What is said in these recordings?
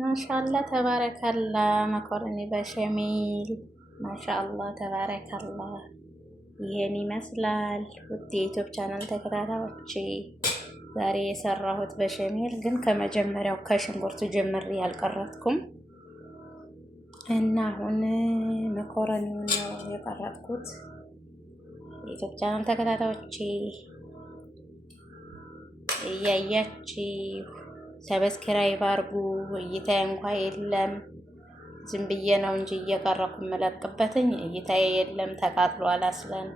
ማሻአላህ ተባረካላ። መኮረኒ በሸሚል ማሻአላህ ተባረካላ። ይሄን ይመስላል ውድ የዩቲዩብ ቻናል ተከታታዮቼ። ዛሬ የሰራሁት በሸሚል ግን ከመጀመሪያው ከሽንኩርቱ ጀምሬ ያልቀረጥኩም እና አሁን መኮረኒውን ነው የቀረጥኩት። የዩቲዩብ ቻናል ተከታታዮቼ እያያችሁ ሰብስክራይብ አድርጉ። እይታዬ እንኳ የለም፣ ዝም ብዬ ነው እንጂ እየቀረኩ መለቅበትኝ እይታዬ የለም፣ ተቃጥሏል አስለን።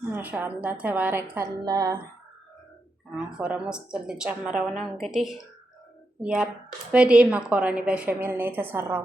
ማሻአላህ ተባረካላ። አንፎረም ውስጥ ልጨምረው ነው እንግዲህ። ያበዴ መኮረኒ በሸሜል ነው የተሰራው።